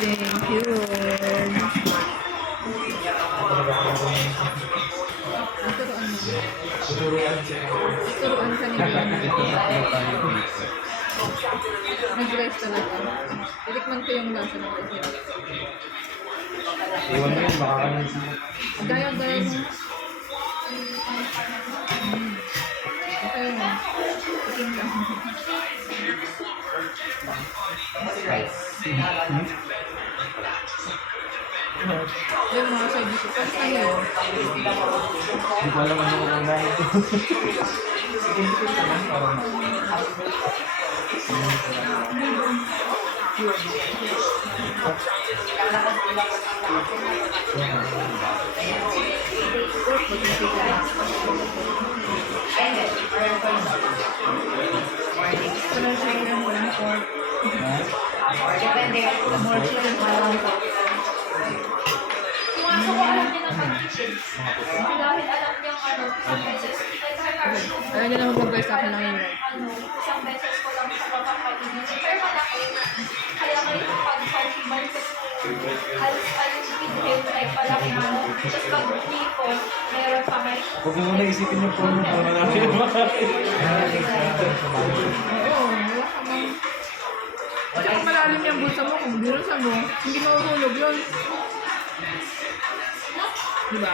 Thank you, Lord. Tuturuan mo. Tuturuan ka nila. Nag-rest talaga. Itikman ko yung lasa ng rest. Iwan mo yun, makakanan siya. Gaya-gaya mo. Okay mo. Tikim lang. Yung mga side dishes. Pag sa'yo. Hindi ko alam ano kung na ito. Walang chicken, walang pork. More chicken, walang pork. Pumasok ko alam niya ng pag-kitchen. Dahil alam niyang isang beses. Ayaw niya naman mag-guys sa akin lang yun. Isang beses ko lang sa papakainin. Pero malaki. Kaya ngayon pag-consumer halos pinhale like palaki tapos pag ko, meron pa may Huwag mo muna isipin yung phone mo para malaki yung Oo, wala ka mang... Kasi kung malalim yung bulsa mo, kung binulsa mo, hindi mahuhulog yun. Diba?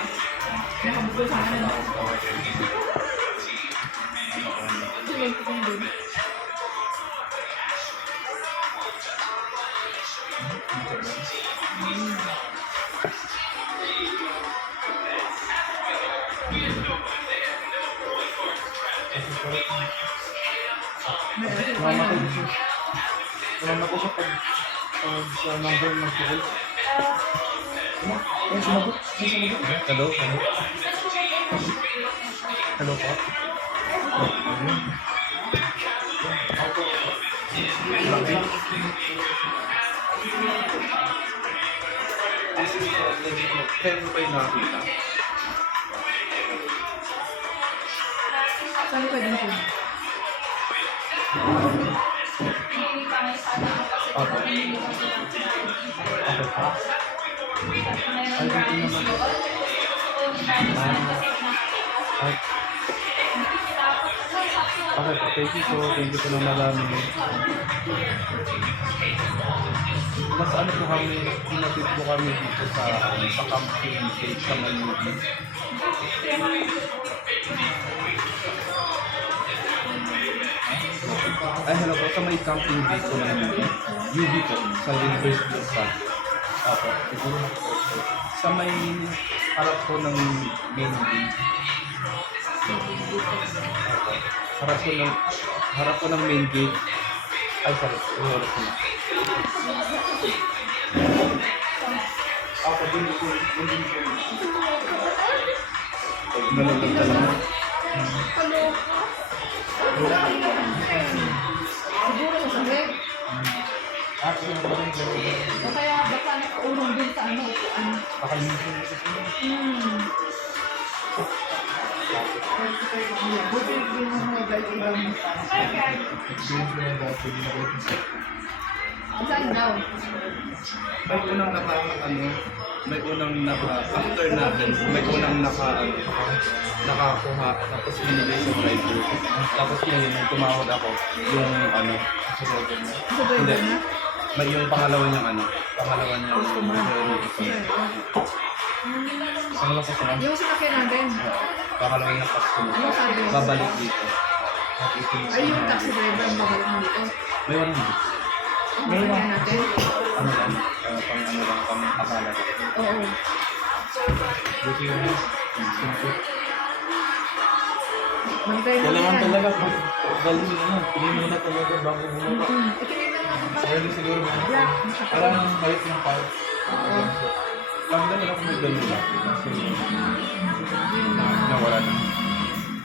Nakabukol sa akin. Kasi magpapang dun. Wala ko siya pag sa number ng school. Ay, sumagot. Ay, sumagot. Hello? Hello? Hello po? Kaya mo kayo nakakita? Saan ko pwedeng siya? hindi pa may sana kasi Opo. meron Ay, na dito naman. Ay, okay po. Thank you po. Thank you po ng marami. Mas ano po kami, pinatid po kami dito sa camping page sa Malubi. Ay, hello po. Sa may camping dito ng UB po, sa University of San. Opo, siguro. Sa may harap po ng main gate. Harap po ng main gate. Ay, sorry. Harap po. Ako, dun po. Nalagay ka lang. Siguro masakit. O kaya baka nakaurong din sa ano, upuan. Pakalimutin mo ito. Buti din mo mga guys ibang Experience ko lang dati. saan daw? May unang after natin, may unang nakakuha, tapos binigay sa driver. Tapos ngayon, nung tumawag ako, yung Sa hindi, driver na? may yung pangalawa niyang Saan lang sa Yung sinakyan natin. pangalawa niyang customer. Ano sabi? Babalik dito. Ay, yung taxi driver ang babalik mo dito. May 100. Ang sinakyan natin. Ano lang, pang akala. Oo. Buti yun. Bantay mo Kailangan yan. talaga pag galing pili mo na talaga bago bumaba. Itingin na nga ba? Early siguro mo. Black. Parang balik ng part. Pag dami ako may ganun lang. Nawala na.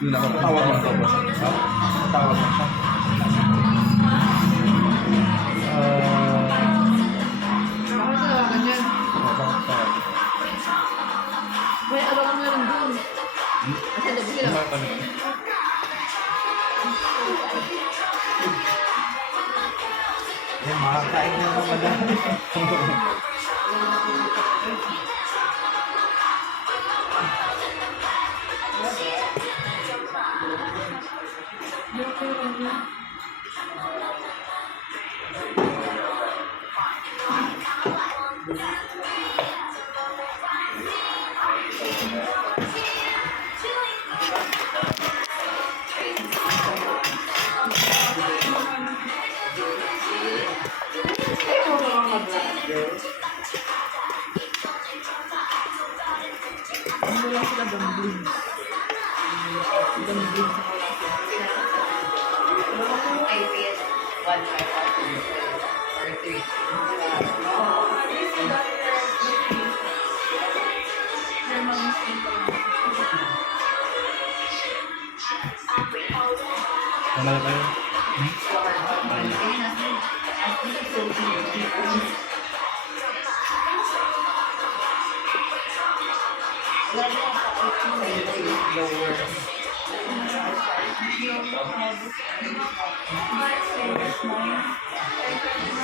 Hindi na ako tawag lang daw ba siya? Tawag lang siya. Bakit tawagan yan? Bakit tawag? May abangan mo lang doon. Kasi doon sila. Yan, makakain Pag na Ramadan. Ano lang sila gambling. Gambling sa kalaki. I feel 1 5 or 3. Tama na tayo. Lower.